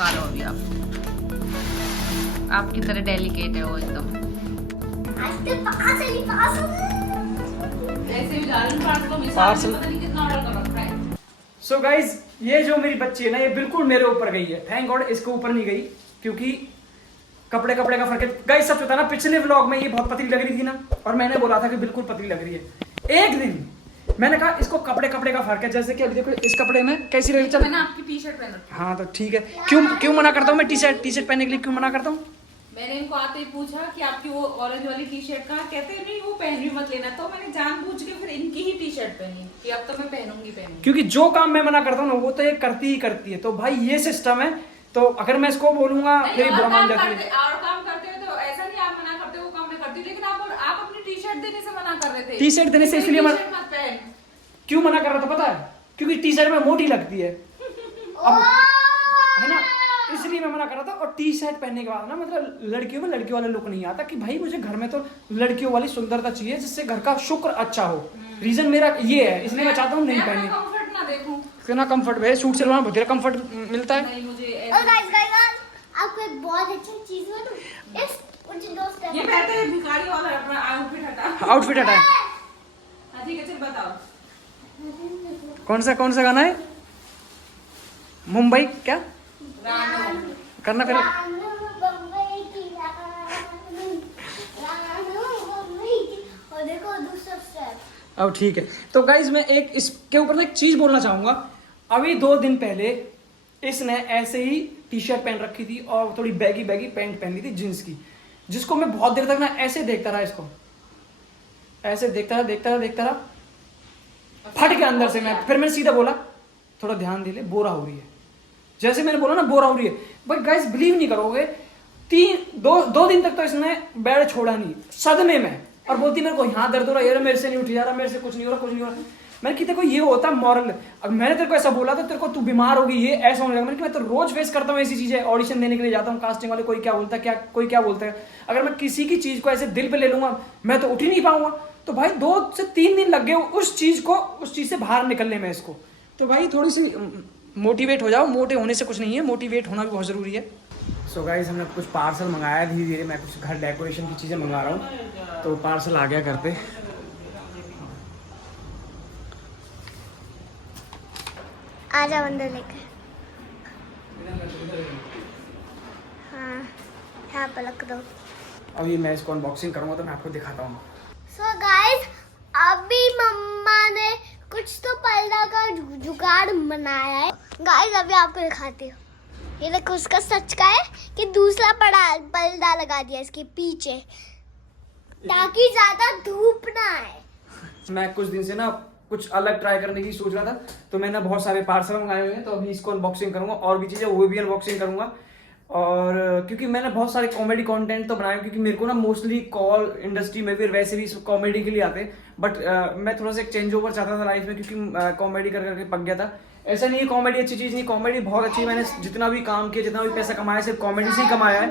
निकालो अभी आप। आपकी तरह डेलिकेट है वो एकदम। ऐसे भी पार्सल पता नहीं कितना ऑर्डर कर रखा है। सो गाइज, ये जो मेरी बच्ची है ना, ये बिल्कुल मेरे ऊपर गई है। थैंक गॉड इसके ऊपर नहीं गई, क्योंकि कपड़े का फर्क है। गाइज सच होता है ना, पिछले व्लॉग में ये बहुत पतली लग रही थी ना, और मैंने बोला था कि बिल्कुल पतली लग रही है। एक दिन मैंने कहा इसको कपड़े का फर्क है। जैसे कि अभी देखो इस कपड़े में कैसी रही। चल मैंने आपकी टी शर्ट पहन रखी है। हाँ तो ठीक है। क्यों मना करता हूँ मैं टी शर्ट पहनने के लिए? क्यों मना करता हूँ? मैंने इनको आते ही पूछा कि आपकी वो ऑरेंज वाली टी शर्ट कहाँ, कहते हैं नहीं वो पहन भी मत लेना। तो मैंने जानबूझ के फिर इनकी ही टी शर्ट पहनी कि अब तो मैं पहनूंगी। क्योंकि जो काम मैं मना करता हूँ ना, वो तो ये करती ही करती है। तो भाई ये सिस्टम है। तो अगर मैं इसको बोलूंगा फिर बुरा मान जाती है। और काम करते हो तो ऐसा नहीं आप मना करते हो, वो काम मैं करती हूँ। लेकिन आप अपनी टी शर्ट देने से मना कर रहे थे। टी शर्ट देने से इसलिए मत पहन। क्यों मना कर रहा था पता है? क्योंकि टी शर्ट में मोटी लगती है, अब है ना, इसलिए मैं मना कर रहा था। और टी शर्ट पहनने के बाद ना, मतलब लड़कियों में लड़कियों वाला लुक नहीं आता कि भाई मुझे घर में तो लड़कियों वाली सुंदरता चाहिए, जिससे घर का शुक्र अच्छा हो। रीजन मेरा ये है, इसलिए मैं चाहता हूँ नहीं पहननी। कंफर्ट ना देखूं। कितना कंफर्ट है, सूट सलवार में कंफर्ट मिलता है। नहीं मुझे और गाइस आपको एक बहुत अच्छी चीज बताऊं। इस मुझे दोस्त है, ये कहते हैं भिखारी वाला अपना आउटफिट हटा। आउटफिट हटा है। हाँ ठीक है, चल बताओ कौन सा गाना है? मुंबई क्या रानू। करना फिर? रानू बम्बई की रानू, रानू बम्बई की। और देखो दूसरा स्टेप। अब ठीक है। तो गाइज मैं एक इसके ऊपर ना एक चीज बोलना चाहूंगा। अभी 2 दिन पहले इसने ऐसे ही टी शर्ट पहन रखी थी और थोड़ी बैगी पैंट पहनी थी जींस की, जिसको मैं बहुत देर तक ना ऐसे देखता रहा, इसको ऐसे देखता रहा फट के अंदर से। फिर मैंने सीधा बोला थोड़ा ध्यान दे ले, बोरा हो रही है। जैसे मैंने बोला ना बोरा हो रही है, भाई गाइस बिलीव नहीं करोगे, 2 दिन तक तो इसने बेड छोड़ा नहीं, सदमे में। और बोलती मेरे को यहाँ दर्द हो रहा है, मेरे से नहीं उठ जा रहा, मेरे से कुछ नहीं हो रहा। मैंने कि देखो ये होता है मॉरल। अब मैंने तेरे को ऐसा बोला तो तेरे को तू बीमार होगी, ये ऐसा होने लगा। मैंने कि मैं तो रोज फेस करता हूँ ऐसी चीजें। ऑडिशन देने के लिए जाता हूँ, कास्टिंग वाले कोई क्या बोलता है, कोई क्या बोलता है। अगर मैं किसी की चीज को ऐसे दिल पे ले लूंगा, मैं तो उठ ही नहीं पाऊंगा। तो भाई 2 से 3 दिन लग गए उस चीज से बाहर निकलने में इसको। तो भाई थोड़ी सी मोटिवेट हो जाओ। मोटे होने से कुछ नहीं है, मोटिवेट होना भी बहुत जरूरी है। सो गाइस हमने कुछ पार्सल मंगाया धीरे धीरे। मैं कुछ घर डेकोरेशन की चीजें मंगा रहा हूँ, तो पार्सल आ गया घर पे। आजा अंदर लेकर। हाँ यहाँ पे रख दो। अभी मैं इसको अनबॉक्सिंग करूँगा तो मैं आपको दिखाता हूँ। सो गाइस अभी मम्मा ने कुछ तो पर्दा का जुगाड़ बनाया है। गाइस अभी आपको दिखाती हूँ। ये देखो उसका सच का है कि दूसरा पर्दा लगा दिया इसके पीछे, ताकि ज्यादा धूप ना आए। मैं कुछ दिन से ना कुछ अलग ट्राई करने की सोच रहा था, तो मैंने बहुत सारे पार्सल मंगाए हुए हैं। तो अभी इसको अनबॉक्सिंग करूंगा, और भी चीज़ें वो भी अनबॉक्सिंग करूंगा। और क्योंकि मैंने बहुत सारे कॉमेडी कंटेंट तो बनाए, क्योंकि मेरे को ना मोस्टली कॉल इंडस्ट्री में फिर वैसे भी कॉमेडी के लिए आते हैं। बट मैं थोड़ा सा एक चेंज ओवर चाहता था लाइफ में, क्योंकि कॉमेडी करके पक गया था। ऐसा नहीं है कॉमेडी अच्छी चीज़ नहीं, कॉमेडी बहुत अच्छी है। मैंने जितना भी काम किया, जितना भी पैसा कमाया, सिर्फ कॉमेडी से ही कमाया है।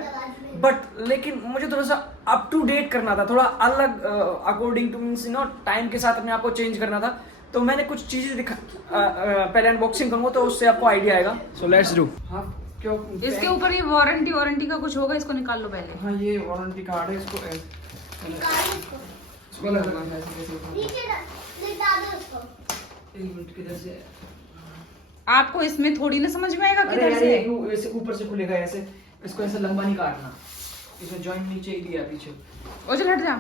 बट लेकिन मुझे थोड़ा सा अप टू डेट करना था, थोड़ा अलग अकॉर्डिंग टू मीन्स टाइम के साथ अपने आप को चेंज करना था। तो मैंने कुछ चीज़ें पहले अनबॉक्सिंग करूँगा तो उससे आपको आइडिया आएगा। So let's do. हाँ क्यों इसके ऊपर ये वारंटी का कुछ होगा, इसको निकाल लो पहले। हाँ ये वारंटी कार्ड है, इसको किधर से आपको इसमें थोड़ी ना समझ में आएगा किधर से। ऐसे ऊपर से खुलेगा ऐसे, इसको ऐसे लंबा नहीं काटना, इसमें जॉइंट नीचे ही दिया पीछे। ओ चल हट जा।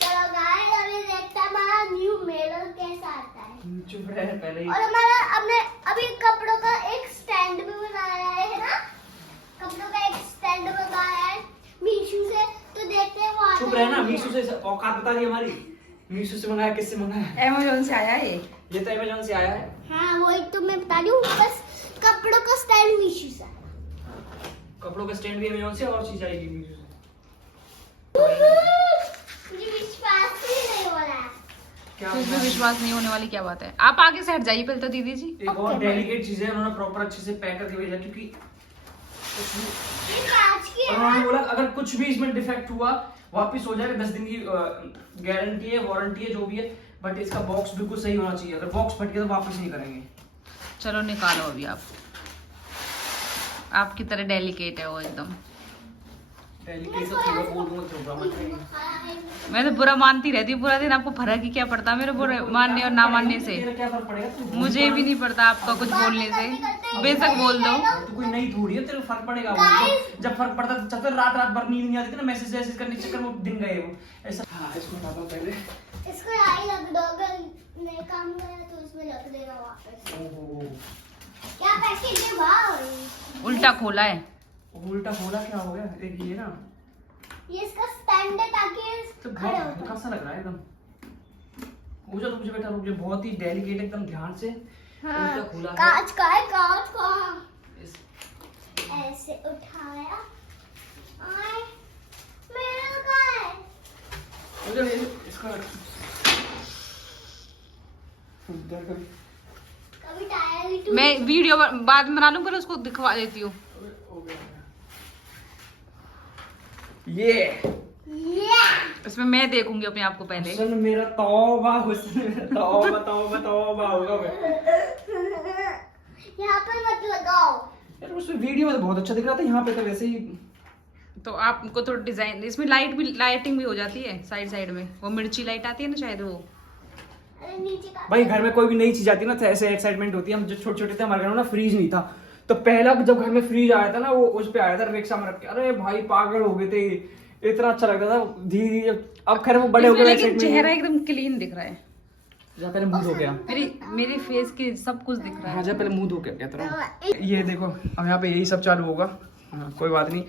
चलो गाइस अभी देखते हैं हमारा न्यू मिरर कैसा आता है। चुप रहे पहले ही। और हमारा हमने अभी कपड़ों का एक स्टैंड भी बनाया है ना, कपड़ों का एक स्टैंड मंगाया है मीशो से। तो देखते हैं वो चुप रहे ना, मीशो से औकात बता रही हमारी। मीशो से मंगाया, किससे मंगाया? अमेज़न से आया है ये तो अमेज़न से आया है। हाँ वही तो मैं बता रही हूँ, बस कपड़ों का स्टैंड मीशो से। कपड़ों का स्टैंड भी अमेज़न से, और चीज आएगी मीशो से। मुझे विश्वास ही नहीं हो रहा है। क्या कुछ भी विश्वास नहीं होने वाली क्या बात है। आप आगे से हट जाइए पहले तो दीदी जी। एक और डेलिकेट चीज है, उन्होंने प्रॉपर अच्छे से पैक करके भेजा, क्योंकि ये कांच की है। उन्होंने बोला अगर कुछ भी इसमें डिफेक्ट हुआ वापस हो जाएगा, 10 दिन की गारंटी है, वारंटी है, जो भी है। बट इसका बॉक्स बिल्कुल सही होना चाहिए, अगर बॉक्स फट गया तो वापस नहीं करेंगे। चलो निकालो अभी आप। आपकी तरह डेलिकेट है वो एकदम। डेलिकेट तो थोड़ा बोल दूंगा तो बुरा मत कहिए। मैं तो बुरा मानती रहती हूँ पूरा दिन, आपको फर्क ही क्या पड़ता मेरे बुरे मानने और ना मानने से? तेरा क्या फर्क पड़ेगा? तू मुझे भी नहीं पड़ता आपका कुछ बोलने से, बेशक बोल दो। तू कोई नई थोड़ी है, तेरे को फर्क पड़ेगा वो। जब फर्क पड़ता तो चल रात रात भर नींद नहीं आती थी ना, मैसेज वैसेज करने के चक्कर में दिन गए वो ऐसा। हाँ इसको हटाता हूँ पहले। इसको यही लग दो, अगर नहीं काम करा तो इसमें लग देना वापस। ओहो क्या पैकेज है भाई? उल्टा खोला है। उल्टा खोला क्या हो गया? एक ये ना, ये इसका स्टैंड है ताकि तो खड़े बहुत हो हल्का सा लग रहा है एकदम। रुक जा बेटा, रुक जा। बहुत ही डेलिकेट एकदम ध्यान से। हाँ, उल्टा खोला है। कांच का है, कांच का। इस- ऐसे उठाया, आए, मेरा का है। रुक जा, इसका इधर कभी। कभी टायर ही मैं वीडियो बाद में बना लूं, पहले उसको दिखवा देती हूँ। हो गया। ये इसमें मैं देखूंगी अपने आप को पहले। हुस्न मेरा तौबा, हुस्न मेरा तौबा तौबा तौबा होगा मैं। यहाँ पर मत लगाओ। यार उसमें वीडियो में तो बहुत अच्छा दिख रहा था, यहाँ पे तो वैसे ही। तो आपको थोड़ा डिजाइन, इसमें लाइटिंग भी हो जाती है साइड साइड में, वो मिर्ची लाइट आती है ना शायद वो। अरे नीचे का भाई घर में कोई भी नई चीज आती है ना तो ऐसे एक्साइटमेंट होती है। हम जब छोटे छोटे थे हमारे घर में ना फ्रीज नहीं था, तो पहला जब घर में फ्रीज आया था ना, वो उस पे आया था रिक्शा में रख के। अरे भाई पागल हो गए थे, इतना अच्छा लगता था धीरे धीरे। अब खैर वो बड़े हो इसमें गए, लेकिन चेहरा एकदम क्लीन दिख रहा है। जा पहले मुंह धो गया। मेरी फेस की सब कुछ दिख रहा हाँ है। जा पहले मुंह धो के कहता रहा। ये देखो अब यहाँ पे यही सब चालू होगा। हाँ कोई बात नहीं।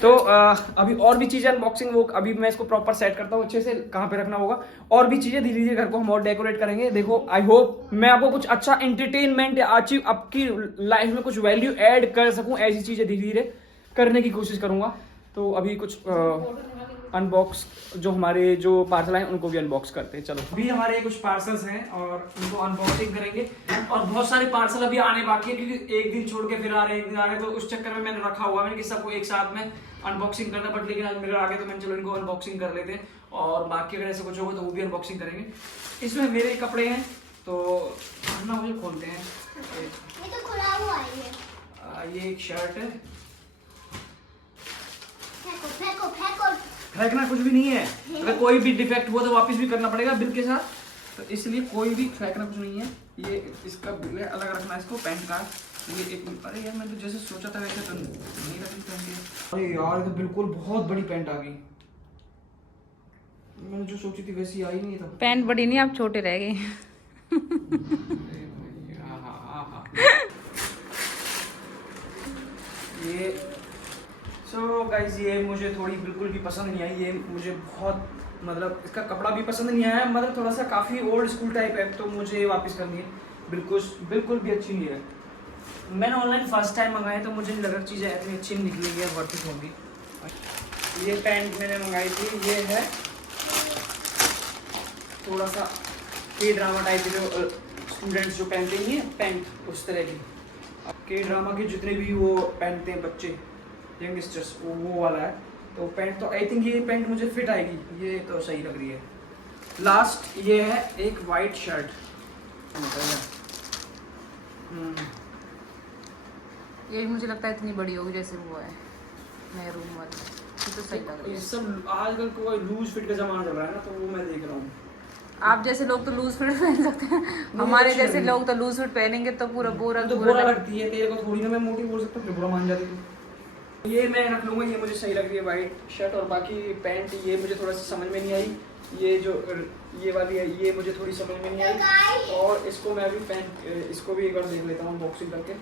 तो अभी और भी चीजें अनबॉक्सिंग, वो अभी मैं इसको प्रॉपर सेट करता हूँ अच्छे से, कहाँ पे रखना होगा। और भी चीजें धीरे धीरे घर को हम और डेकोरेट करेंगे। देखो आई होप मैं आपको कुछ अच्छा एंटरटेनमेंट या आपकी लाइफ में कुछ वैल्यू ऐड कर सकूं, ऐसी चीजें धीरे धीरे करने की कोशिश करूंगा। तो अभी कुछ अनबॉक्स जो हमारे जो पार्सल आए उनको भी अनबॉक्स करते हैं। चलो अभी हमारे कुछ पार्सल्स हैं और उनको अनबॉक्सिंग करेंगे। और बहुत सारे पार्सल अभी आने बाकी है, क्योंकि एक दिन छोड़ के फिर आ रहे हैं, एक दिन आ रहे हैं, तो उस चक्कर में मैंने रखा हुआ है कि सबको एक साथ में अनबॉक्सिंग करना। बट लेकिन आज मेरे आगे तो मैंने चलो इनको अनबॉक्सिंग कर लेते हैं, और बाकी अगर ऐसा कुछ होगा तो वो भी अनबॉक्सिंग करेंगे। इसमें मेरे कपड़े हैं तो ना मुझे खोलते हैं। ये तो खुला हुआ है। ये एक शर्ट है। फेंको फेंको फेंको। फेंकना कुछ भी नहीं है, अगर कोई भी डिफेक्ट हुआ तो वापस भी करना पड़ेगा बिल के साथ, तो इसलिए कोई भी फेंकना कुछ नहीं है। ये इसका बिल है, अलग रखना है इसको। पैंट का ये एक, अरे यार मैं तो जैसे सोचा था वैसे तो नहीं रखी पैंट। अरे यार तो बिल्कुल बहुत बड़ी पैंट आ गई, मैंने जो सोची थी वैसी आई नहीं था। पैंट बड़ी नहीं, आप छोटे रह गए। ये सो गाइज ये मुझे थोड़ी बिल्कुल भी पसंद नहीं आई। ये मुझे बहुत मतलब इसका कपड़ा भी पसंद नहीं आया, मतलब थोड़ा सा काफ़ी ओल्ड स्कूल टाइप है, तो मुझे वापस करनी है। बिल्कुल भी अच्छी नहीं है। मैंने ऑनलाइन फर्स्ट टाइम मंगाया तो मुझे नहीं लगा चीज़ें इतनी अच्छी निकलेंगी या वर्थ इट होंगी। ये पैंट मैंने मंगाई थी, ये है थोड़ा सा के ड्रामा टाइप के, जो स्टूडेंट्स जो पहनते ही हैं पैंट उस तरह की। के ड्रामा के जितने भी वो पहनते हैं बच्चे यंगस्टर्स, वो वाला है। तो पैंट तो आई थिंक ये पैंट मुझे फिट आएगी, ये तो सही लग रही है। लास्ट ये है एक वाइट शर्ट। ये मुझे लगता है इतनी बड़ी होगी जैसे वो है मैरून वाली, ये तो सही लग रही ये है। सब आजकल को लूज फिट का जमाना चल रहा है ना, तो वो मैं देख रहा हूँ। आप जैसे लोग तो लूज फिट पहन सकते हैं, हमारे अच्छी जैसे लगी। लोग तो लूज फिट पहनेंगे तो पूरा बोरा तो बुरा लगती है तेरे को थोड़ी ना, मैं मोटी बोल सकता हूँ, बुरा मान जाती हूँ। ये मैं रख लूँगा, ये मुझे सही लग रही है वाइट शर्ट। और बाकी पैंट ये मुझे थोड़ा सा समझ में नहीं आई, ये जो ये वाली है ये मुझे थोड़ी समझ में नहीं आई। और इसको मैं अभी पैंट इसको भी एक बार देख लेता हूँ अनबॉक्सिंग करके।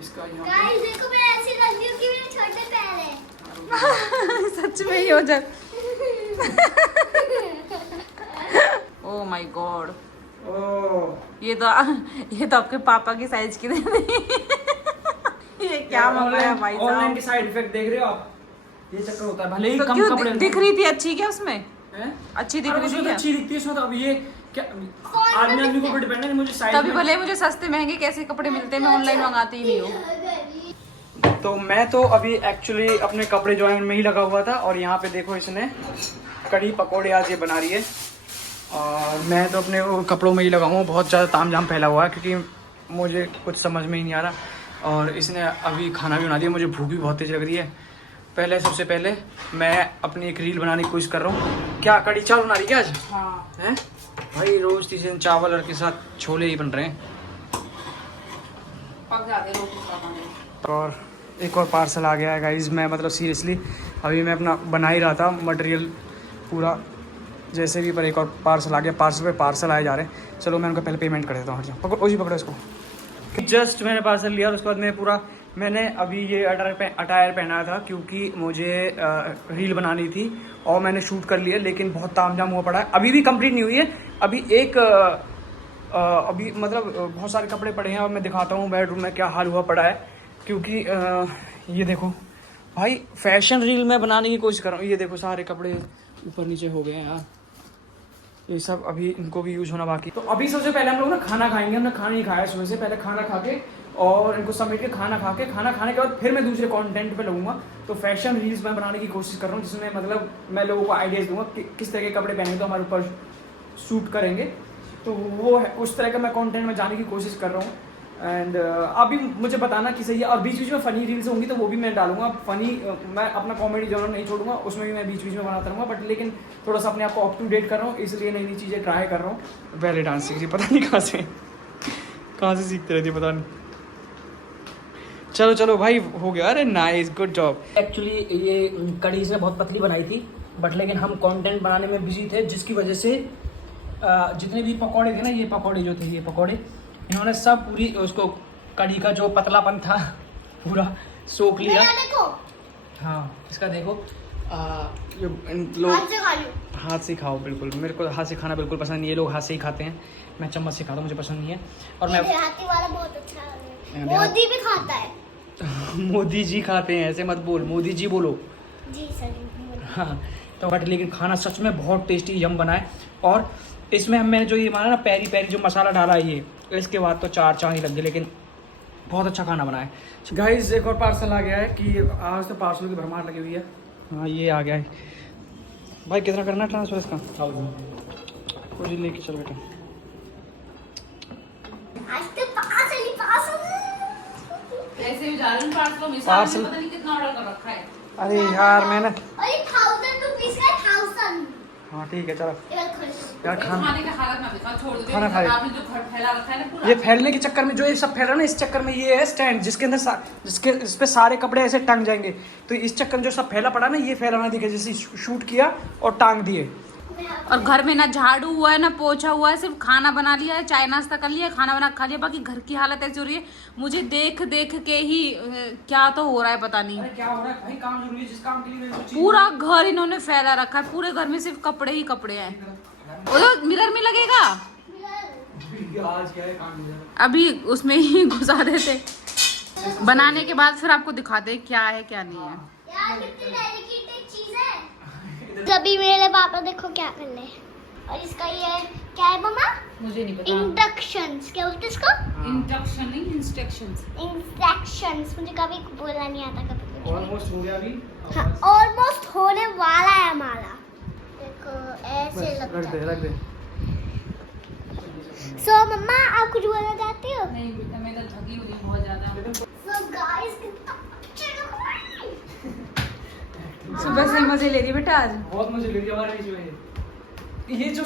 इसका यहाँ गाइस देखो मैं ऐसे रख दी हूं कि मेरे छोटे पैर हैं। सच में ही हो जाए। ओह माय गॉड, ये तो आपके पापा की साइज की दे दी। ये क्या मंगाया भाई साहब? ऑनलाइन के साइड इफेक्ट देख रहे हो आप, ये चक्कर होता है। भले ही तो कम क्यों कपड़े दिख रही थी अच्छी क्या उसमें? हैं? अच्छी दिख अरे रही उसमें थी तो क्या? अच्छी दिखती है उसमें। तो अब ये क्या आदमी आदमी को डिपेंड है, मुझे साइज तभी भले मुझे सस्ते महंगे कैसे कपड़े मिलते हैं, मैं ऑनलाइन मंगाती ही नहीं हूँ। तो मैं तो अभी एक्चुअली अपने कपड़े जो है उनमें ही लगा हुआ था। और यहाँ पे देखो इसने कढ़ी पकौड़े आज ये बना रही है, और मैं तो अपने वो कपड़ों में ही लगा हूँ। बहुत ज़्यादा तामझाम फैला हुआ है क्योंकि मुझे कुछ समझ में ही नहीं आ रहा। और इसने अभी खाना भी बना दिया। मुझे भूख भी बहुत तेज़ लग रही है। सबसे पहले मैं अपनी एक रील बनाने की कोशिश कर रहा हूँ। क्या कड़ी चावल बना रही क्या आज? हाँ। हैं भाई रोज़ 3 दिन चावल और के साथ छोले ही बन रहे हैं। पक जाते रोटी। और एक और पार्सल आ गया है गाइज। मैं मतलब सीरियसली अभी मैं अपना बना ही रहा था मटेरियल पूरा जैसे भी, पर एक और पार्सल आ गया। पार्सल पे पार्सल आए जा रहे हैं। चलो मैं उनको पहले पेमेंट कर देता हूँ। पकड़ो पकड़ो इसको। जस्ट मैंने पार्सल लिया, उसके बाद मैंने अभी ये अटायर पहना था क्योंकि मुझे रील बनानी थी और मैंने शूट कर लिया, लेकिन बहुत तामझाम हुआ पड़ा है। अभी भी कंप्लीट नहीं हुई है। अभी अभी मतलब बहुत सारे कपड़े पड़े हैं और मैं दिखाता हूँ बेडरूम में क्या हाल हुआ पड़ा है। क्योंकि ये देखो भाई, फैशन रील में बनाने की कोशिश कर रहा हूँ। ये देखो सारे कपड़े ऊपर नीचे हो गए हैं यार। ये सब अभी इनको भी यूज होना बाकी। तो अभी सबसे पहले हम लोग ना खाना खाएंगे। हमने खाना नहीं खाया सुबह से। पहले खाना खा के और इनको समेट के खाना खाने के बाद फिर मैं दूसरे कंटेंट पे लगूंगा। तो फैशन रील्स मैं बनाने की कोशिश कर रहा हूँ, जिसमें मतलब मैं लोगों को आइडियाज़ दूंगा कि किस तरह के कपड़े पहनेंगे तो हमारे ऊपर शूट करेंगे। तो वो है, उस तरह का मैं कंटेंट में जाने की कोशिश कर रहा हूँ। एंड अभी मुझे बताना कि सही है। और बीच बीच में फ़नी रील्स होंगी तो वो भी मैं डालूंगा। फ़नी मैं अपना कॉमेडी जॉनर नहीं छोड़ूंगा, उसमें भी मैं बीच बीच में बनाता रहूँगा। बट लेकिन थोड़ा सा अपने आप को अप टू डेट कर रहा हूँ, इसलिए नई नई चीज़ें ट्राई कर रहा हूँ। पहले डांस सीख रही, पता नहीं कहाँ से सीखते रहती, पता नहीं। चलो भाई हो गया। अरे नाइस, गुड जॉब। एक्चुअली ये कड़ी से बहुत पतली बनाई थी, बट लेकिन हम कंटेंट बनाने में बिजी थे, जिसकी वजह से जितने भी पकौड़े थे ना, ये पकौड़े जो थे, ये पकौड़े इन्होंने सब पूरी उसको कड़ी का जो पतलापन था पूरा सोख लिया। हाँ इसका देखो लोग हाथ से खाओ। बिल्कुल मेरे को हाथ से खाना बिल्कुल पसंद नहीं है। लोग हाथ से ही खाते हैं, मैं चम्मच से खाता हूँ, मुझे पसंद नहीं है। और मैं देहाती वाला बहुत अच्छा है। मोदी भी खाता है। मोदी जी खाते हैं, ऐसे मत बोल, मोदी जी बोलो। जी सर। हाँ तो बट लेकिन खाना सच में बहुत टेस्टी यम बना है। और इसमें मैंने जो ये माना ना पेरी पेरी जो मसाला डाला है, ये इसके बाद तो चार चांद ही लग गए, लेकिन बहुत अच्छा खाना बना है। गाइस एक और पार्सल आ गया है कि आज तो पार्सल की भरमार लगी हुई है। हाँ ये आ गया है भाई। कितना करना है ट्रांसफर इसका? 1000 कुछ लेके चलो बेटा। आज तो पार्सल ऐसे भी जा रहे हैं पार्सल में, पार्सल पता नहीं कितना ऑर्डर कर रखा है। अरे यार मैंने 1000 रुपीस का 1000। हाँ ठीक है चलो यार। खाने का हालत ना दिखा, छोड़ दो। खाना खाए। आपने जो घर फैला रखा है ना पूरा, ये फैलने के चक्कर में जो ये सब फैल रहा है ना, इस चक्कर में ये है स्टैंड, जिसके अंदर जिसके इस पे सारे कपड़े ऐसे टांग जाएंगे। तो इस चक्कर में जो सब फैला पड़ा ना, ये फैला ना दिखे, जैसे शूट किया और टांग दिए। और घर में ना झाड़ू हुआ है ना पोछा हुआ है, सिर्फ खाना बना लिया है, चाय नाश्ता कर लिया, खाना बना खा लिया। बाकी घर की हालत ऐसी हो रही है, मुझे देख देख के ही क्या तो हो रहा है पता नहीं। अरे क्या हो रहा है भाई? काम जरूरी है, जिस काम के लिए मैंने कुछ पूरा घर इन्होंने फैला रखा है, पूरे घर में सिर्फ कपड़े ही कपड़े हैं। मिरर में लगेगा, आज क्या है काम है? अभी उसमें ही घुसा देते। बनाने के बाद फिर आपको दिखाते क्या है क्या नहीं है। यार कितनी डेलिकेट चीज है। तभी मेरे पापा देखो क्या कर रहे हैं। और इसका ये क्या है मम्मा? मुझे नहीं पता। इंडक्शंस क्या बोलते हैं इसको? इंडक्शन नहीं, इंस्ट्रक्शंस। इंस्ट्रक्शंस मुझे कभी बोलना नहीं आता, कभी कुछ। ऑलमोस्ट हो गया अभी। हाँ ऑलमोस्ट होने वाला है हमारा। देखो ऐसे लगता है। रख दे। सो मम्मा आप कुछ बोलना चाहती हो? नहीं बेटा, मैं तो थकी हुई हूँ बहुत ज्यादा। सो गाइस कितना अच्छे लग रहा है। सुबह से मजे ले रही बेटा आज। बहुत मजे ले रही हमारे बीच में। ये जो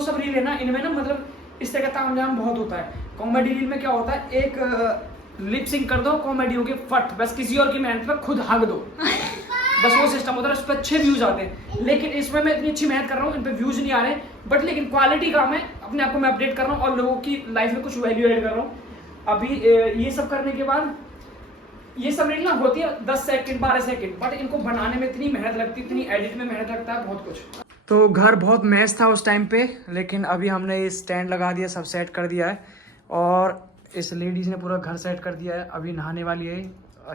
सब रील है ना, इनमें ना मतलब इस तरह का तामझाम बहुत होता है। कॉमेडी रील में क्या होता है, एक लिप सिंक कर दो, कॉमेडी होगी फट, बस किसी और की मेहनत पर खुद हक दो, बस वो सिस्टम होता है। उस पर अच्छे व्यूज आते हैं। लेकिन इसमें मैं इतनी अच्छी मेहनत कर रहा हूँ, इन पे व्यूज नहीं आ रहे, बट लेकिन क्वालिटी का मैं अपने आप को मैं अपडेट कर रहा हूँ और लोगों की लाइफ में कुछ वैल्यू ऐड कर रहा हूँ। अभी ये सब करने के बाद ये सब रील ना होती है 10 सेकंड 12 सेकंड, बट इनको बनाने में इतनी मेहनत लगती है, इतनी एडिट में मेहनत लगता है, बहुत कुछ। तो घर बहुत मैस था उस टाइम पे, लेकिन अभी हमने ये स्टैंड लगा दिया, सब सेट कर दिया है और इस लेडीज ने पूरा घर सेट कर दिया है। अभी नहाने वाली है,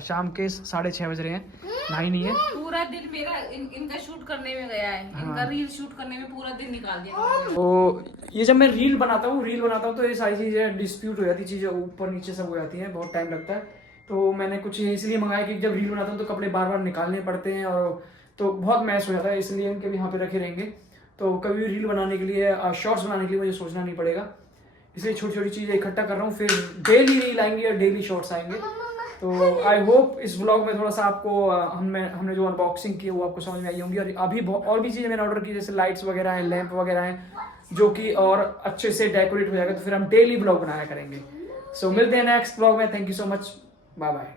शाम के 6:30 बज रहे हैं, नहाई नहीं है। पूरा दिन मेरा इनका शूट करने में गया है। इनका रील शूट करने में पूरा दिन निकाल दिया। तो ये जब मैं रील बनाता हूँ तो ये सारी चीज़ें डिस्प्यूट हो जाती है, चीज़ें ऊपर नीचे सब हो जाती हैं, बहुत टाइम लगता है। तो मैंने कुछ इसलिए मंगाया कि जब रील बनाता हूँ तो कपड़े बार बार निकालने पड़ते हैं और तो बहुत मैस हो जाता है, इसलिए उनके भी यहाँ पे रखे रहेंगे। तो कभी रील बनाने के लिए, शॉर्ट्स बनाने के लिए मुझे सोचना नहीं पड़ेगा, इसलिए छोटी छोटी चीज़ें इकट्ठा कर रहा हूँ। फिर डेली रील आएंगी और डेली शॉर्ट्स आएंगे। तो आई होप इस व्लॉग में थोड़ा सा आपको हमने जो अनबॉक्सिंग की वो आपको समझ में आई होंगी। और अभी और भी चीज़ें मैंने ऑर्डर की, जैसे लाइट्स वगैरह हैं, लैंप वगैरह हैं, जो कि और अच्छे से डेकोरेट हो जाएगा, तो फिर हम डेली व्लॉग बनाया करेंगे। सो मिलते हैं नेक्स्ट व्लॉग में। Thank you so much, bye bye.